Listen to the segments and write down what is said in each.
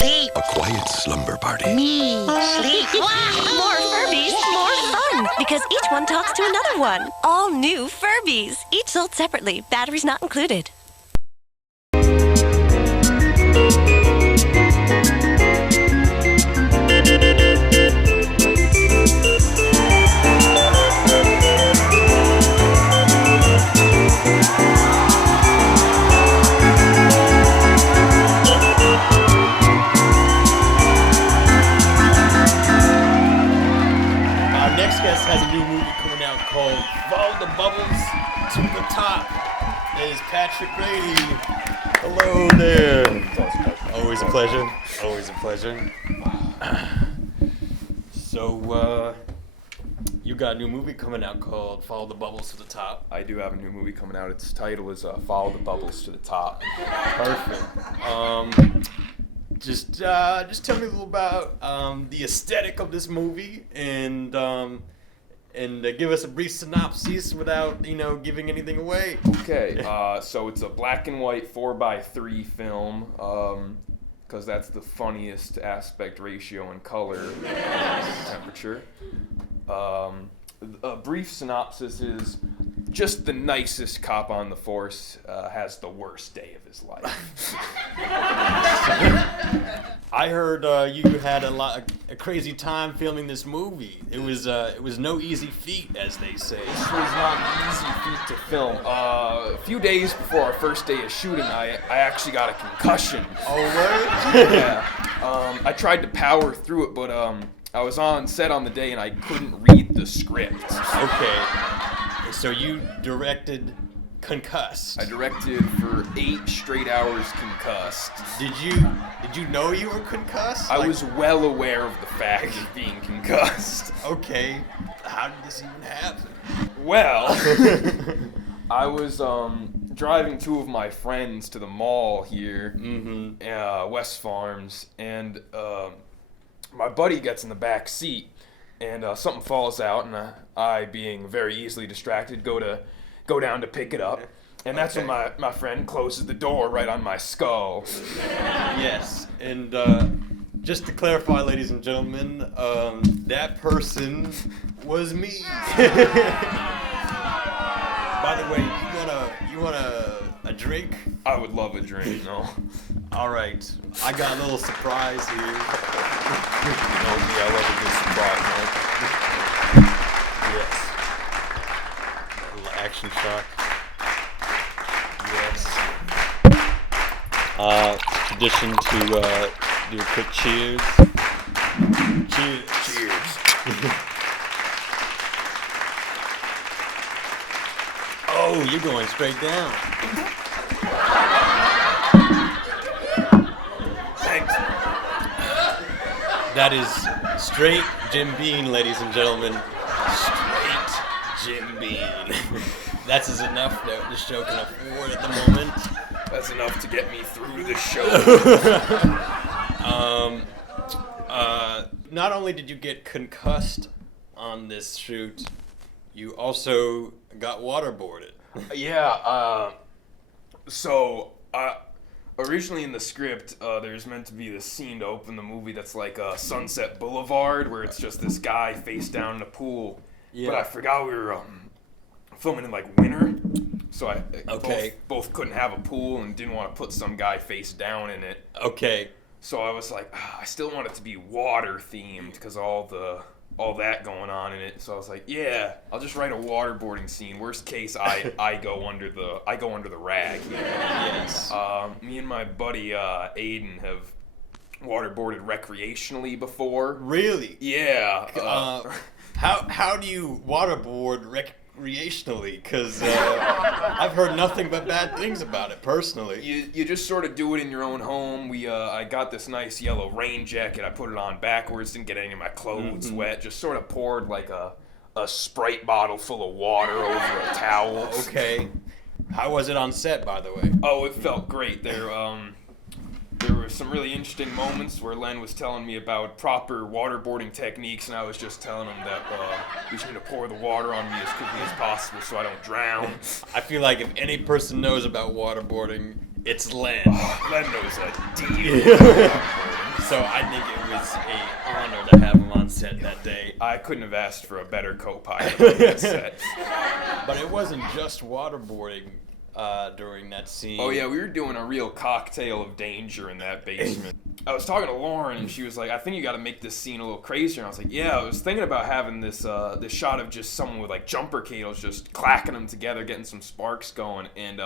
Sleep. A quiet slumber party. Me. Sleep. More Furbies, more fun! Because each one talks to another one. All new Furbies. Each sold separately. Batteries not included. Our next guest has a new movie coming out called Follow the Bubbles to the Top. It is Patrick Grady. Hello there. Always a pleasure. Always a pleasure. So, you got a new movie coming out called Follow the Bubbles to the Top. I do have a new movie coming out. Its title is Follow the Bubbles to the Top. Perfect. Just tell me a little about the aesthetic of this movie and give us a brief synopsis without giving anything away. Okay, so it's a black and white 4:3 film, because that's the funniest aspect ratio and color temperature. A brief synopsis is just the nicest cop on the force has the worst day of his life. I heard you had a crazy time filming this movie. It was no easy feat, as they say. This was not an easy feat to film. A few days before our first day of shooting, I actually got a concussion. Oh, word? Yeah. I tried to power through it, but I was on set on the day and I couldn't read the script. Okay. So you directed Concussed. I directed for 8 straight hours Concussed. Did you know you were concussed? I was well aware of the fact of being concussed. Okay. How did this even happen? Well, I was driving 2 of my friends to the mall here, West Farms, and my buddy gets in the back seat, and something falls out, and I, being very easily distracted, go down to pick it up, and that's when my friend closes the door right on my skull. Yes, and just to clarify, ladies and gentlemen, that person was me. By the way, you want a drink? I would love a drink, no. All right, I got a little surprise here. No, me, I love a good surprise, Yes. A little action shot. Yes. Tradition to do a quick cheers. Cheers. Cheers. Oh, you're going straight down. Thanks. That is straight Jim Beam, ladies and gentlemen. Straight Jim Beam. That's enough that the show can afford at the moment. That's enough to get me through the show. Not only did you get concussed on this shoot, you also got waterboarded. Yeah, so originally in the script, there's meant to be this scene to open the movie that's like Sunset Boulevard, where it's just this guy face down in the pool. Yeah. But I forgot we were filming in like winter, so both couldn't have a pool and didn't want to put some guy face down in it. Okay. So I was like, I still want it to be water themed because all that going on in it. So I was like, yeah, I'll just write a waterboarding scene. Worst case, I go under the rag. You know? Yes. Me and my buddy Aiden have waterboarded recreationally before. Really? Yeah. How do you waterboard recreationally? Because I've heard nothing but bad things about it personally. You just sort of do it in your own home. I got this nice yellow rain jacket. I put it on backwards, didn't get any of my clothes wet. Just sort of poured like a Sprite bottle full of water over a towel. Okay. How was it on set, by the way? Oh, it felt great. There were some really interesting moments where Len was telling me about proper waterboarding techniques, and I was just telling him that we just need to pour the water on me as quickly as possible so I don't drown. I feel like if any person knows about waterboarding, it's Len. Len knows a deal about waterboarding. So I think it was an honor to have him on set that day. I couldn't have asked for a better co-pilot on that set. But it wasn't just waterboarding during that scene. Oh yeah, we were doing a real cocktail of danger in that basement. I was talking to Lauren, and she was like, "I think you got to make this scene a little crazier." And I was like, "Yeah." I was thinking about having this this shot of just someone with like jumper cables, just clacking them together, getting some sparks going, and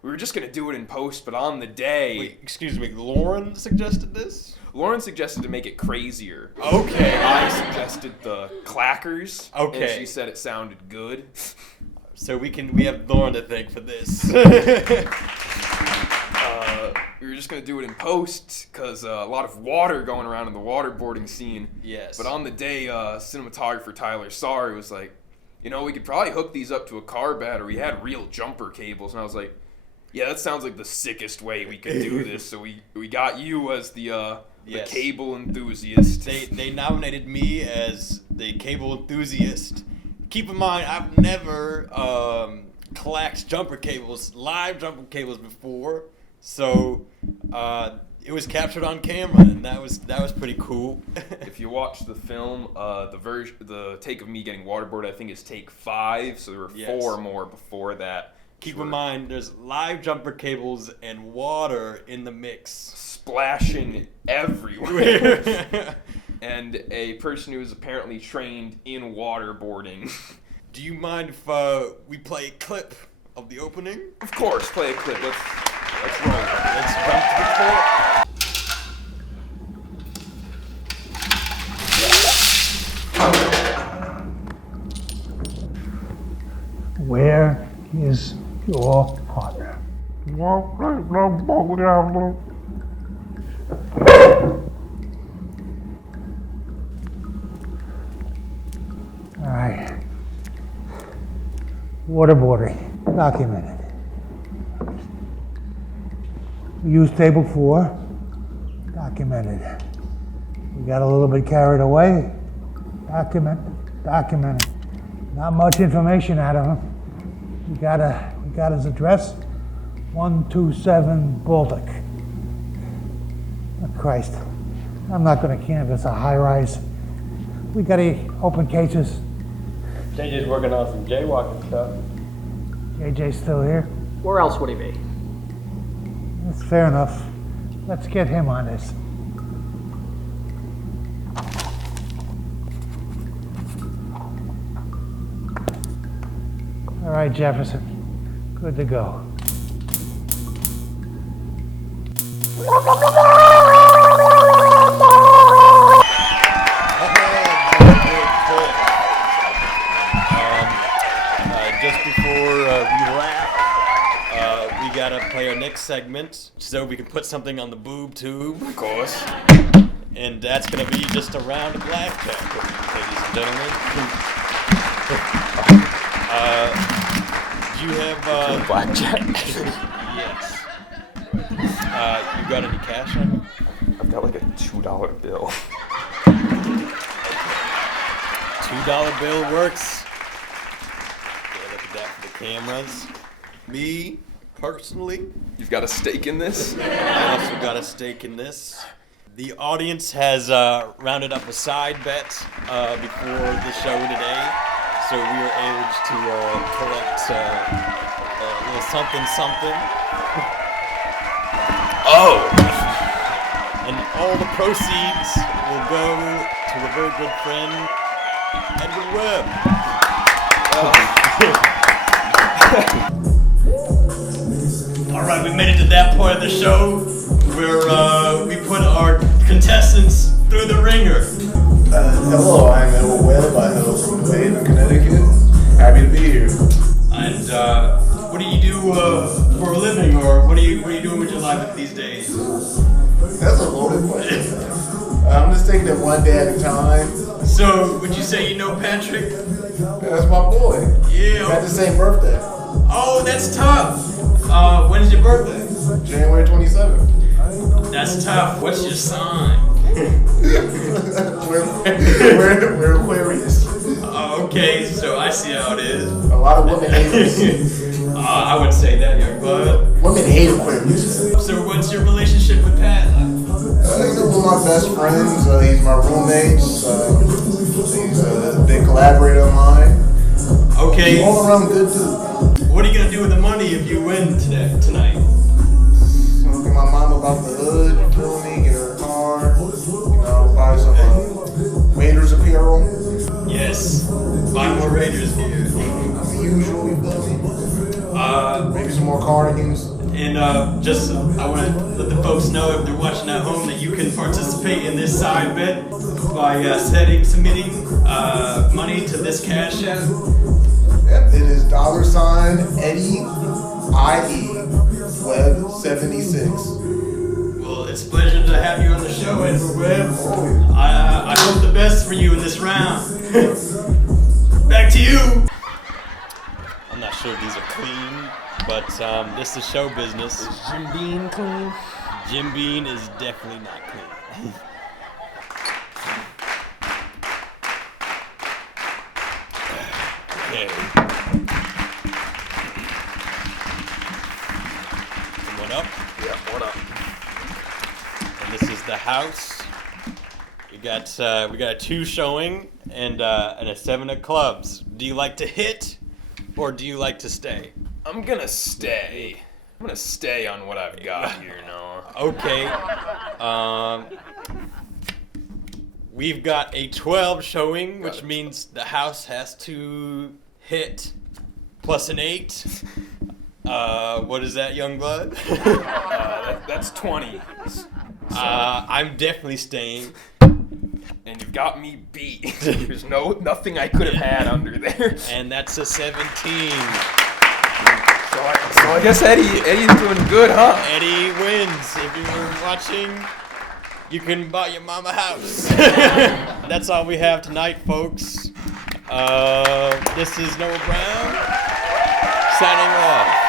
we were just gonna do it in post, but on the day. Wait, excuse me, Lauren suggested this? Lauren suggested to make it crazier. Okay. I suggested the clackers. Okay. And she said it sounded good. So we have Lauren to thank for this. We were just gonna do it in post because a lot of water going around in the waterboarding scene. Yes. But on the day, cinematographer Tyler Sari was like, we could probably hook these up to a car battery. We had real jumper cables, and I was like, yeah, that sounds like the sickest way we could do this. So we got you as the cable enthusiast. They nominated me as the cable enthusiast. Keep in mind, I've never clacked live jumper cables before, so it was captured on camera, and that was pretty cool. If you watch the film, the take of me getting waterboarded, I think is take 5. So there were 4 more before that. Keep in mind, there's live jumper cables and water in the mix, splashing everywhere. And a person who is apparently trained in waterboarding. Do you mind if we play a clip of the opening? Of course, play a clip. Let's roll. Let's jump to the floor. Where is your partner? All right. Waterboarding, documented. We used table 4, documented. We got a little bit carried away, documented. Not much information out of him. We got his address, 127 Baltic. Oh, Christ, I'm not going to canvass a high-rise. We got to open cases. JJ's working on some jaywalking stuff. JJ's still here? Where else would he be? That's fair enough. Let's get him on this. All right, Jefferson. Good to go. Just before we wrap, we gotta play our next segment so we can put something on the boob tube. Of course. And that's gonna be just a round of blackjack, ladies and gentlemen. Do you have blackjack? Yes. You got any cash on you? I've got like a $2 bill. $2 bill works. Yeah, look at that for the cameras. Me, personally, You've got a stake in this? I also got a stake in this. The audience has rounded up a side bet before the show today, so we were able to collect a little something. Oh! And all the proceeds will go to a very good friend, Edward Webb. All right, we made it to that point of the show where we put our contestants through the ringer. Hello, I'm Edward Webb. I hail from New Haven, Connecticut. Happy to be here. And what do you do for a living, or what are you doing with your life these days? That's a loaded question. I'm just taking it one day at a time. So, would you say you know Patrick? That's my boy. Yeah. We had the same birthday. Oh, that's tough. When's your birthday? January 27th. That's tough. What's your sign? we're Aquarius. Okay, so I see how it is. A lot of women hate us. I wouldn't say that, young bud. Women hate Aquarius. So what's your relationship with Pat? It's a best friends. He's my roommate. He's a big collaborator of mine. Okay. All around good dude. What are you gonna do with the money if you win tonight? Look at my mom about the hood, you feel me? Get her a car, you know, buy some Raiders apparel. Yes. Buy more Raiders gear. The usual, you feel me? Maybe some more cardigans. And I want to let the folks know if they're watching at home that you can participate in this side bet by submitting money to this cash app. Yep, it is $Eddie IE Web 76. Well, it's a pleasure to have you on the show, Edward Webb. I hope the best for you in this round. Back to you. I'm not sure if these are clean, but this is show business. Is Jim Beam clean? Jim Beam is definitely not clean. Okay. One up. Yeah, one up. And this is the house. We got a 2 showing and a 7 of clubs. Do you like to hit or do you like to stay? I'm gonna stay. I'm gonna stay on what I've got here, Noah. Okay. We've got a 12 showing, which means the house has to hit plus an 8. What is that, young blood? That's 20. I'm definitely staying. And you've got me beat. There's nothing I could have had under there. And that's a 17. So I guess Eddie's doing good, huh? Eddie wins. If you were watching, you can buy your mama house. That's all we have tonight, folks. This is Noah Brown signing off.